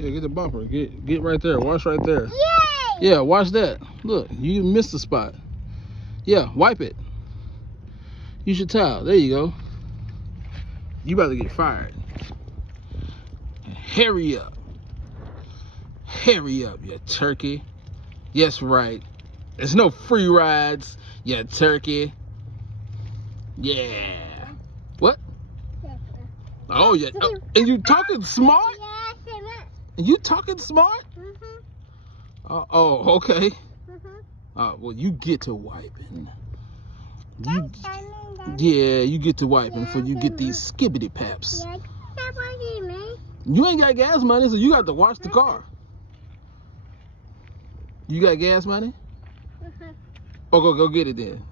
Yeah, get the bumper. Get right there. Wash right there. Yay! Yeah, wash that. Look, you missed the spot. Yeah, wipe it. Use your towel. There you go. You about to get fired. Hurry up. Hurry up, you turkey. Yes, right. There's no free rides, you turkey. Yeah. What? Oh, yeah. Oh, and you talking smart? And you talking smart? Oh, okay. Well, you get to wiping. You get to wiping before you get these skibbity paps. You ain't got gas money, so you got to wash the car. You got gas money? Oh, go get it then.